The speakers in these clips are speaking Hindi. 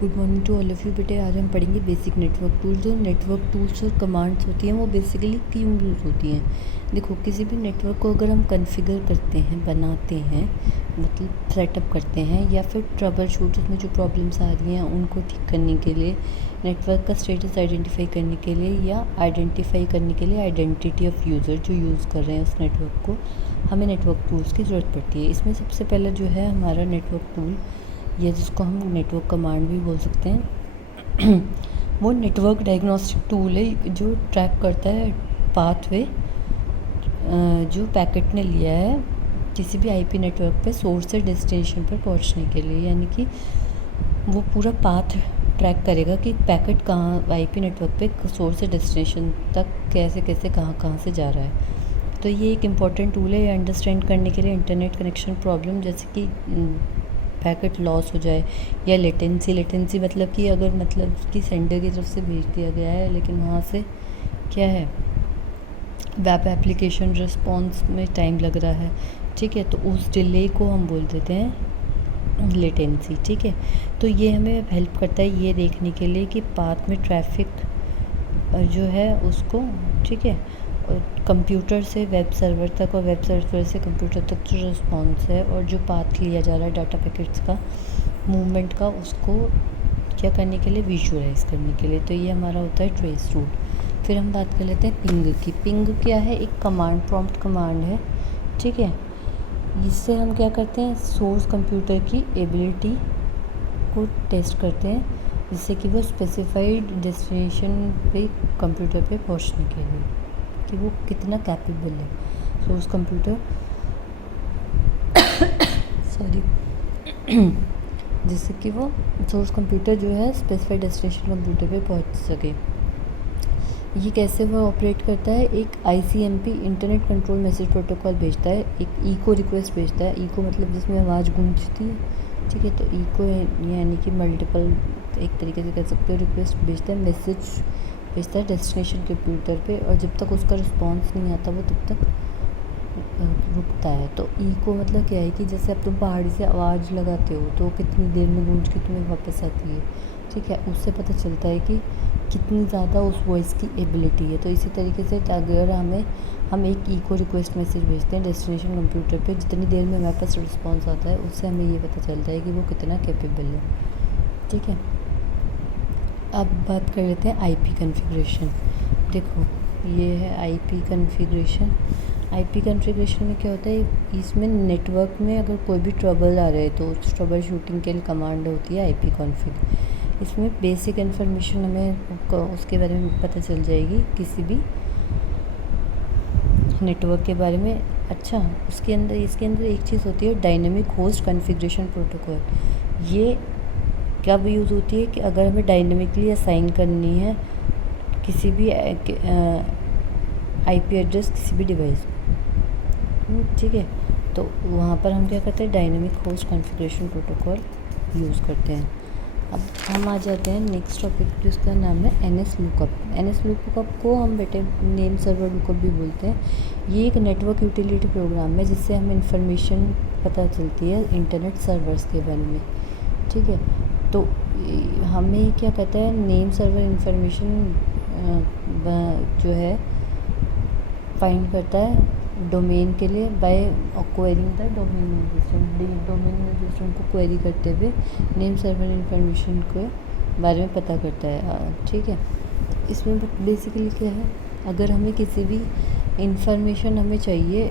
Good morning to all of you. बेटे आज हम पढ़ेंगे बेसिक नेटवर्क टूल्स। जो नेटवर्क टूल्स और कमांड्स होती हैं वो बेसिकली क्यों यूज़ होती हैं। देखो, किसी भी नेटवर्क को अगर हम कॉन्फ़िगर करते हैं, बनाते हैं, मतलब सेटअप करते हैं, या फिर ट्रबल शूट उसमें जो प्रॉब्लम्स आ रही हैं उनको ठीक करने के लिए, नेटवर्क का स्टेटस आइडेंटिफाई करने के लिए, या आइडेंटिफाई करने के लिए आइडेंटिटी ऑफ़ यूज़र जो यूज़ कर रहे हैं उस नेटवर्क को, हमें नेटवर्क टूल्स की ज़रूरत पड़ती है। इसमें सबसे पहला जो है हमारा नेटवर्क टूल, या जिसको हम नेटवर्क कमांड भी बोल सकते हैं, वो नेटवर्क डायग्नोस्टिक टूल है जो ट्रैक करता है पाथवे जो पैकेट ने लिया है किसी भी आईपी नेटवर्क पे सोर्स से डेस्टिनेशन पर पहुंचने के लिए। यानी कि वो पूरा पाथ ट्रैक करेगा कि पैकेट कहाँ आईपी नेटवर्क पे सोर्स से डेस्टिनेशन तक कैसे कैसे कहाँ से जा रहा है। तो ये एक इम्पॉर्टेंट टूल है अंडरस्टैंड करने के लिए इंटरनेट कनेक्शन प्रॉब्लम, जैसे कि पैकेट लॉस हो जाए, या लेटेंसी मतलब कि अगर मतलब कि सेंडर की तरफ से भेज दिया गया है लेकिन वहाँ से क्या है वेब एप्लीकेशन रिस्पॉन्स में टाइम लग रहा है, ठीक है, तो उस डिले को हम बोल देते हैं लेटेंसी। ठीक है, तो ये हमें हेल्प करता है ये देखने के लिए कि पाथ में ट्रैफिक जो है उसको, ठीक है, कंप्यूटर से वेब सर्वर तक और वेब सर्वर से कंप्यूटर तक जो रिस्पॉन्स है और जो पाथ लिया जा रहा है डाटा पैकेट्स का मूवमेंट का, उसको क्या करने के लिए, विजुअलाइज करने के लिए। तो ये हमारा होता है ट्रेस रूट। फिर हम बात कर लेते हैं पिंग की। पिंग क्या है, एक कमांड, प्रॉम्प्ट कमांड है, ठीक है। इससे हम क्या करते हैं, सोर्स कंप्यूटर की एबिलिटी को टेस्ट करते हैं, जिससे कि वो स्पेसिफाइड डेस्टिनेशन पे कंप्यूटर पे पहुंचने के लिए कि वो कितना कैपेबल है सोर्स कंप्यूटर सॉरी जिससे कि वो सोर्स कंप्यूटर जो है स्पेसिफाइड डेस्टिनेशन कंप्यूटर पे पहुंच सके। ये कैसे वो ऑपरेट करता है, एक ICMP internet control message protocol भेजता है, एक इको रिक्वेस्ट भेजता है। इको मतलब जिसमें आवाज़ गूंजती है, ठीक है, तो इको यानी कि मल्टीपल, एक तरीके से कह सकते हो, रिक्वेस्ट भेजता है, मैसेज भेजता है डेस्टिनेशन कंप्यूटर पे, और जब तक उसका रिस्पॉन्स नहीं आता वो तब तक रुकता है। तो इको मतलब क्या है कि जैसे अब तुम पहाड़ी से आवाज़ लगाते हो तो कितनी देर में गूंज के तुम्हें वापस आती है, ठीक है, उससे पता चलता है कि कितनी ज़्यादा उस वॉइस की एबिलिटी है। तो इसी तरीके से अगर हम एक इको रिक्वेस्ट मैसेज भेजते हैं डेस्टिनेशन कंप्यूटर पे, जितनी देर में हमारे पास रिस्पॉन्स आता है उससे हमें ये पता चलता है कि वो कितना कैपेबल है, ठीक है। अब बात कर लेते हैं आईपी कॉन्फ़िगरेशन। देखो, ये है आईपी कॉन्फ़िगरेशन। आईपी कॉन्फ़िगरेशन में क्या होता है, इसमें नेटवर्क में अगर कोई भी ट्रबल आ रहा है तो उस ट्रबल शूटिंग के लिए कमांड होती है आईपी कॉन्फ़िग। इसमें बेसिक इन्फॉर्मेशन हमें उसके बारे में पता चल जाएगी, किसी भी नेटवर्क के बारे में। अच्छा, इसके अंदर एक चीज़ होती है डायनेमिक होस्ट कॉन्फ़िगरेशन प्रोटोकॉल। ये कब यूज़ होती है कि अगर हमें डायनेमिकली असाइन करनी है किसी भी आईपी एड्रेस किसी भी डिवाइस को, ठीक है, तो वहाँ पर हम क्या करते हैं, dynamic host configuration protocol use करते हैं। अब हम आ जाते हैं नेक्स्ट टॉपिक, जिसका नाम है NS लुकअप। NS लुकअप को हम बेटे नेम सर्वर लुकअप भी बोलते हैं। ये एक नेटवर्क यूटिलिटी प्रोग्राम है जिससे हमें इंफॉर्मेशन पता चलती है इंटरनेट सर्वर्स के बारे में, ठीक है। तो हमें क्या कहता है, नेम सर्वर इंफॉर्मेशन जो है फाइंड करता है डोमेन के लिए by querying the domain name system. Domain name system को क्वेरी करते हुए नेम सर्वर इंफॉर्मेशन के बारे में पता करता है, ठीक है। इसमें बेसिकली क्या है, अगर हमें किसी भी इंफॉर्मेशन हमें चाहिए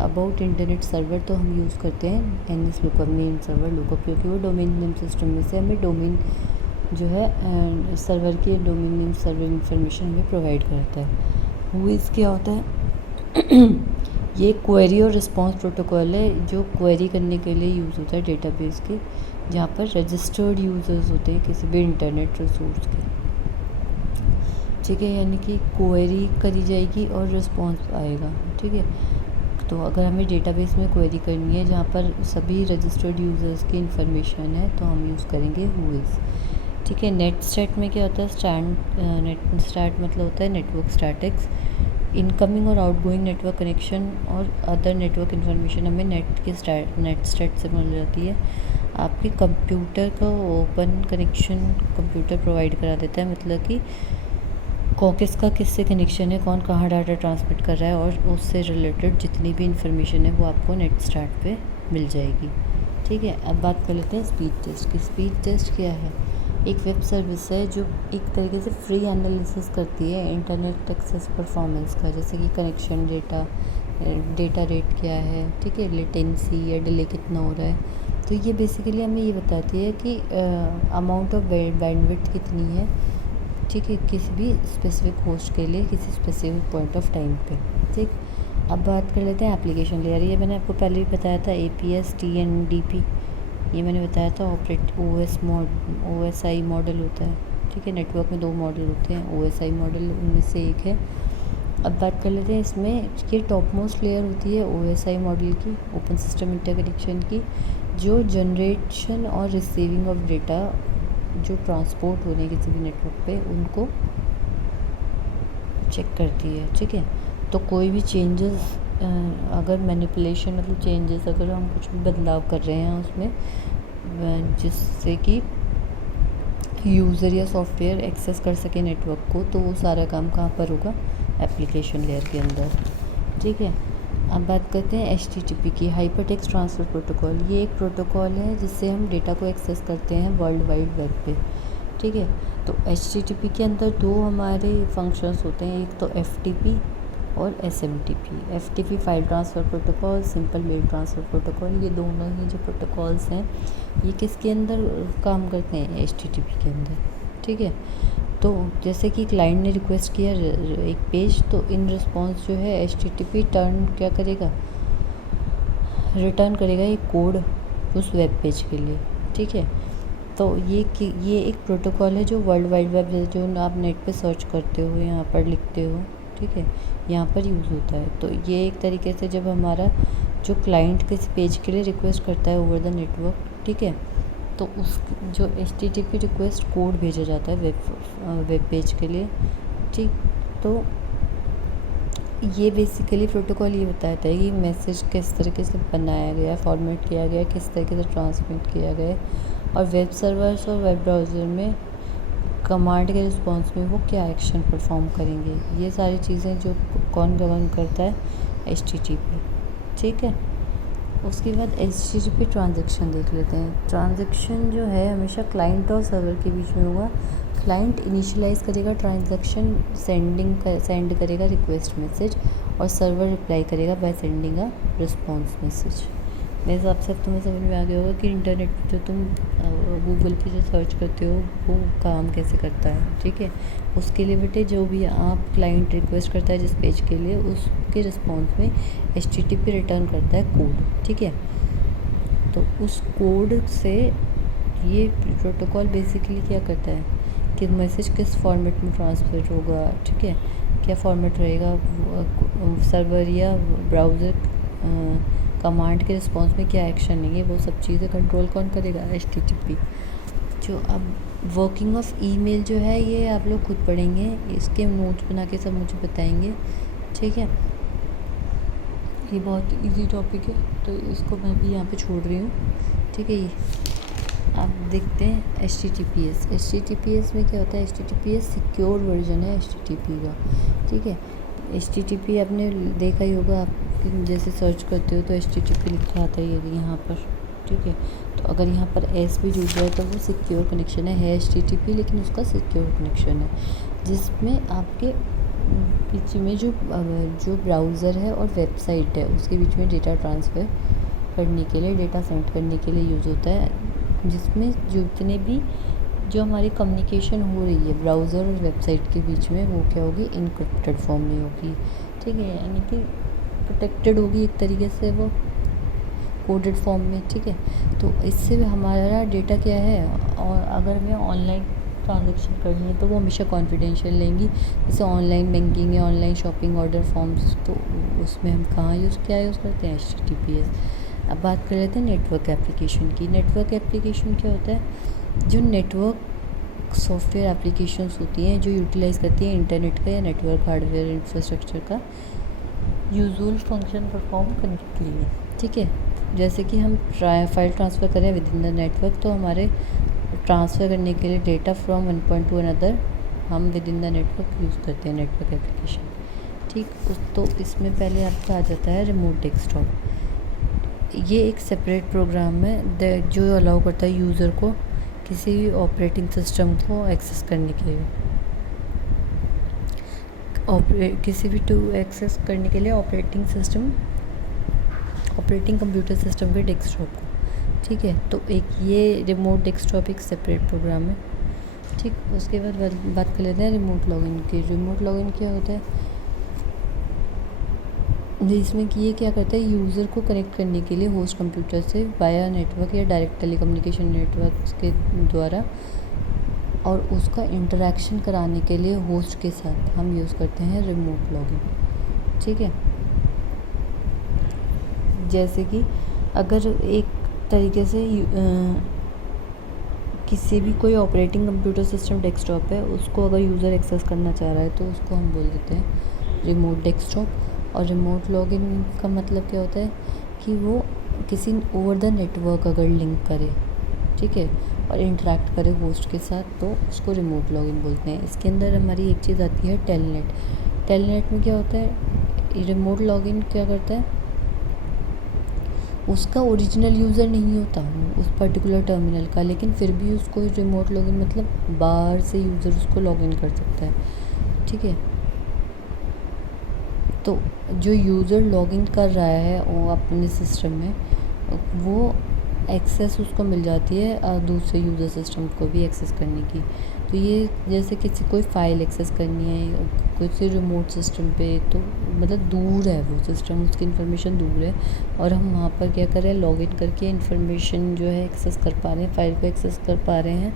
अबाउट इंटरनेट सर्वर तो हम यूज़ करते हैं NS lookup, name server lookup, क्योंकि वो डोमेन नेम सिस्टम में से हमें डोमेन जो है सर्वर की डोमेन नेम सर्वर इंफॉर्मेशन हमें प्रोवाइड करता है। हुइज़ क्या होता है ये क्वेरी और रिस्पांस प्रोटोकॉल है जो क्वेरी करने के लिए यूज़ होता है डेटाबेस के, जहाँ पर रजिस्टर्ड यूज़र्स होते हैं किसी भी इंटरनेट रिसोर्स के, ठीक है। यानी कि क्वेरी करी जाएगी और रिस्पांस आएगा, ठीक है। तो अगर हमें डेटाबेस में क्वेरी करनी है जहाँ पर सभी रजिस्टर्ड यूज़र्स की इंफॉर्मेशन है तो हम यूज़ करेंगे हुइज़, ठीक है। नेट स्टैट में क्या होता है, नेट स्टैट मतलब होता है नेटवर्क स्टैटिक्स। इनकमिंग और आउटगोइंग नेटवर्क कनेक्शन और अदर नेटवर्क इन्फॉर्मेशन हमें नेट स्टैट से मिल जाती है। आपके कंप्यूटर का ओपन कनेक्शन कंप्यूटर प्रोवाइड करा देता है, मतलब कि किसका किससे कनेक्शन है, कौन कहाँ डाटा ट्रांसमिट कर रहा है, और उससे रिलेटेड जितनी भी इंफॉर्मेशन है वो आपको नेट स्टार्ट पे मिल जाएगी। ठीक है, अब बात कर लेते हैं स्पीड टेस्ट की। स्पीड टेस्ट क्या है? एक वेब सर्विस है जो एक तरीके से फ्री एनालिसिस करती है इंटरनेट एक्सेस परफॉर्मेंस का, जैसे कि कनेक्शन डेटा रेट क्या है, ठीक है, लेटेंसी या डिले कितना हो रहा है। तो ये बेसिकली हमें ये बताती है कि अमाउंट ऑफ बैंडविड्थ कितनी है, ठीक है, किसी भी स्पेसिफिक होस्ट के लिए किसी स्पेसिफिक पॉइंट ऑफ टाइम पे। ठीक, अब बात कर लेते हैं एप्लीकेशन लेयर। ये मैंने आपको पहले भी बताया था, APS TNDP, ये मैंने बताया था OSI मॉडल होता है। ठीक है, नेटवर्क में 2 मॉडल होते हैं, OSI मॉडल उनमें से एक है। अब बात कर लेते हैं इसमें, ये टॉप मोस्ट लेयर होती है OSI मॉडल की, ओपन सिस्टम इंटरकनेक्शन की, जो जनरेशन और रिसीविंग ऑफ डेटा जो ट्रांसपोर्ट हो रहे हैं किसी भी नेटवर्क पे उनको चेक करती है। ठीक है, तो कोई भी चेंजेस अगर मैनिपुलेशन मतलब चेंजेस, अगर हम कुछ भी बदलाव कर रहे हैं उसमें जिससे कि यूज़र या सॉफ्टवेयर एक्सेस कर सके नेटवर्क को, तो वो सारा काम कहाँ पर होगा? एप्लीकेशन लेयर के अंदर। ठीक है, अब बात करते हैं HTTP की, हाइपर टेक्स्ट ट्रांसफ़र प्रोटोकॉल। ये एक प्रोटोकॉल है जिससे हम डेटा को एक्सेस करते हैं वर्ल्ड वाइड वेब पे। ठीक है, तो HTTP के अंदर 2 हमारे फंक्शंस होते हैं, एक तो FTP और SMTP। FTP file transfer protocol, simple mail transfer protocol, ये दोनों ही जो प्रोटोकॉल्स हैं ये किसके अंदर काम करते हैं? HTTP के अंदर। ठीक है, तो जैसे कि क्लाइंट ने रिक्वेस्ट किया एक पेज, तो इन रिस्पॉन्स जो है HTTP क्या करेगा? रिटर्न करेगा एक कोड उस वेब पेज के लिए। ठीक है, तो ये एक प्रोटोकॉल है जो वर्ल्ड वाइड वेब, जो आप नेट पे सर्च करते हो, यहाँ पर लिखते हो, ठीक है, यहाँ पर यूज़ होता है। तो ये एक तरीके से जब हमारा जो क्लाइंट किसी पेज के लिए रिक्वेस्ट करता है ओवर द नेटवर्क, ठीक है, तो उस जो HTTP रिक्वेस्ट कोड भेजा जाता है वेब पेज के लिए। ठीक, तो ये बेसिकली प्रोटोकॉल ये बताता है कि मैसेज किस तरीके से बनाया गया, फॉर्मेट किया गया, किस तरीके से ट्रांसमिट किया गया, और वेब सर्वर्स और वेब ब्राउज़र में कमांड के रिस्पॉन्स में वो क्या एक्शन परफॉर्म करेंगे। ये सारी चीज़ें जो कौन गवर्न करता है? HTTP। ठीक है, उसके बाद HTTP ट्रांजैक्शन देख लेते हैं। ट्रांजैक्शन जो है हमेशा क्लाइंट और सर्वर के बीच में होगा। क्लाइंट इनिशियलाइज़ करेगा ट्रांजैक्शन, सेंड करेगा रिक्वेस्ट मैसेज, और सर्वर रिप्लाई करेगा by sending a response message. मेरे हिसाब से अब तुम्हें समझ में आ गया होगा कि इंटरनेट पे जो तुम गूगल पे जो सर्च करते हो वो काम कैसे करता है। ठीक है, उसके लिए बेटे जो भी आप क्लाइंट रिक्वेस्ट करता है जिस पेज के लिए, उसके रिस्पॉन्स में HTTP रिटर्न करता है कोड। ठीक है, तो उस कोड से ये प्रोटोकॉल बेसिकली क्या करता है कि मैसेज किस फॉर्मेट में ट्रांसफर होगा, ठीक है, क्या फॉर्मेट रहेगा, सर्वर या ब्राउज़र कमांड के रिस्पॉन्स में क्या एक्शन लेंगे, वो सब चीज़ें कंट्रोल कौन करेगा? HTTP। जो अब वर्किंग ऑफ ईमेल जो है ये आप लोग खुद पढ़ेंगे, इसके नोट्स बना के सब मुझे बताएंगे। ठीक है, ये बहुत इजी टॉपिक है तो इसको मैं भी यहाँ पे छोड़ रही हूँ। ठीक है, ये आप देखते हैं HTTPS में क्या होता है? HTTPS सिक्योर वर्जन है HTTP का। ठीक है, HTTP आपने देखा ही होगा, आप जैसे सर्च करते हो तो HTTP लिखा आता है ये यहाँ पर। ठीक है, तो अगर यहाँ पर S भी जुड़ जाए तो वो सिक्योर कनेक्शन है HTTP, लेकिन उसका सिक्योर कनेक्शन है जिसमें आपके बीच में जो ब्राउज़र है और वेबसाइट है उसके बीच में डेटा ट्रांसफ़र करने के लिए, डेटा सेंड करने के लिए यूज़ होता है, जिसमें जितने भी जो हमारी कम्युनिकेशन हो रही है ब्राउज़र और वेबसाइट के बीच में वो क्या होगी? इनक्रिप्टेड फॉर्म में होगी। ठीक है, यानी कि प्रोटेक्टेड होगी एक तरीके से, वो कोडेड फॉर्म में। ठीक है, तो इससे हमारा डेटा क्या है, और अगर हमें ऑनलाइन ट्रांजैक्शन करनी है तो वो हमेशा कॉन्फिडेंशियल लेंगी। जैसे ऑनलाइन बैंकिंग या ऑनलाइन शॉपिंग ऑर्डर फॉर्म्स, तो उसमें हम कहाँ क्या यूज़ करते हैं? HTTPS। अब बात कर लेते हैं नेटवर्क एप्लीकेशन की। नेटवर्क एप्लीकेशन क्या होता है? जो नेटवर्क सॉफ्टवेयर एप्लीकेशंस होती हैं जो यूटिलाइज़ करती हैं इंटरनेट का या नेटवर्क हार्डवेयर इंफ्रास्ट्रक्चर का यूजुअल फंक्शन परफॉर्म करने के लिए। ठीक है, जैसे कि हम फाइल ट्रांसफ़र करें विद इन द नेटवर्क, तो हमारे ट्रांसफ़र करने के लिए data from one point to another हम within the network use करते हैं नेटवर्क एप्लीकेशन। ठीक, तो इसमें पहले आपका आ जाता है रिमोट डेस्कटॉप। ये एक सेपरेट प्रोग्राम है जो अलाउ करता है यूज़र को किसी भी ऑपरेटिंग सिस्टम को एक्सेस करने के लिए, किसी भी टू एक्सेस करने के लिए ऑपरेटिंग कंप्यूटर सिस्टम के डेस्कटॉप को। ठीक है, तो एक ये रिमोट डेस्कटॉप एक सेपरेट प्रोग्राम है। ठीक, उसके बाद बात कर लेते हैं रिमोट लॉगिन की। रिमोट लॉगिन क्या होता है, इसमें कि ये क्या करता है, यूज़र को कनेक्ट करने के लिए होस्ट कंप्यूटर से वाया नेटवर्क या डायरेक्ट टेलीकम्युनिकेशन नेटवर्क के द्वारा, और उसका इंटरेक्शन कराने के लिए होस्ट के साथ हम यूज़ करते हैं रिमोट लॉगिन। ठीक है, जैसे कि अगर एक तरीके से किसी भी कोई ऑपरेटिंग कंप्यूटर सिस्टम डेस्कटॉप है, उसको अगर यूज़र एक्सेस करना चाह रहा है तो उसको हम बोल देते हैं रिमोट डेस्कटॉप। और रिमोट लॉगिन का मतलब क्या होता है कि वो किसी ओवर द नेटवर्क अगर लिंक करे, ठीक है, और इंटरेक्ट करे होस्ट के साथ, तो उसको रिमोट लॉगिन बोलते हैं। इसके अंदर हमारी एक चीज़ आती है टेलनेट। टेलनेट में क्या होता है, रिमोट लॉगिन क्या करता है, उसका ओरिजिनल यूज़र नहीं होता उस पर्टिकुलर टर्मिनल का, लेकिन फिर भी उसको रिमोट लॉगिन मतलब बाहर से यूज़र उसको लॉगिन कर सकता है। ठीक है, तो जो यूज़र लॉगिन कर रहा है वो अपने सिस्टम में, वो एक्सेस उसको मिल जाती है दूसरे यूज़र सिस्टम को भी एक्सेस करने की। तो ये जैसे किसी कोई फ़ाइल एक्सेस करनी है किसी रिमोट सिस्टम पे, तो मतलब दूर है वो सिस्टम, उसकी इन्फॉर्मेशन दूर है, और हम वहाँ पर क्या कर रहे हैं, लॉगिन करके इन्फॉर्मेशन जो है एक्सेस कर पा रहे हैं, फ़ाइल को एक्सेस कर पा रहे हैं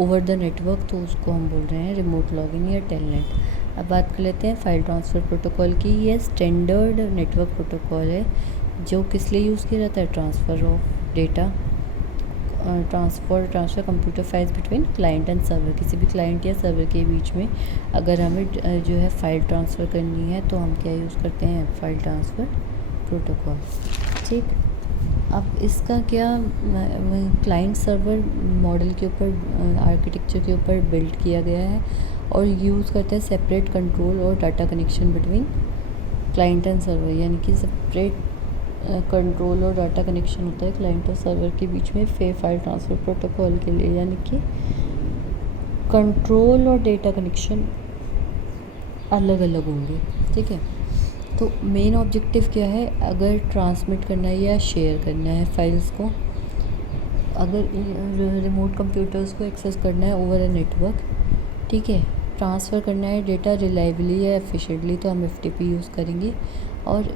ओवर द नेटवर्क, तो उसको हम बोल रहे हैं रिमोट लॉगिन या टेलनेट। अब बात कर लेते हैं फ़ाइल ट्रांसफ़र प्रोटोकॉल की। ये स्टैंडर्ड नेटवर्क प्रोटोकॉल है जो किस लिए यूज़ किया जाता है, transfer of data, transfer computer files between client and server. किसी भी क्लाइंट या सर्वर के बीच में अगर हमें जो है फ़ाइल ट्रांसफ़र करनी है तो हम क्या यूज़ करते हैं, फ़ाइल ट्रांसफ़र प्रोटोकॉल। ठीक, अब इसका क्या क्लाइंट सर्वर मॉडल के ऊपर, आर्किटेक्चर के ऊपर बिल्ड किया गया है, और यूज़ करते हैं सेपरेट कंट्रोल और data connection between client and server, यानी कि सेपरेट कंट्रोल और डाटा कनेक्शन होता है क्लाइंट और सर्वर के बीच में फाइल ट्रांसफ़र प्रोटोकॉल के लिए, यानी कि कंट्रोल और डेटा कनेक्शन अलग अलग होंगे। ठीक है, तो मेन ऑब्जेक्टिव क्या है, अगर ट्रांसमिट करना है या शेयर करना है फाइल्स को, अगर रिमोट कंप्यूटर्स को एक्सेस करना है ओवर अ नेटवर्क, ठीक है, ट्रांसफ़र करना है डेटा रिलायबली या एफिशिएंटली, तो हम FTP यूज़ करेंगे, और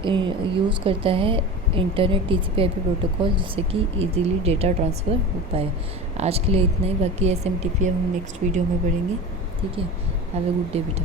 यूज़ करता है इंटरनेट TCP/IP प्रोटोकॉल, जिससे कि इजीली डेटा ट्रांसफ़र हो पाए। आज के लिए इतना ही, बाकी SMTP हम नेक्स्ट वीडियो में पढ़ेंगे। ठीक है, हैव अ गुड डे बेटा।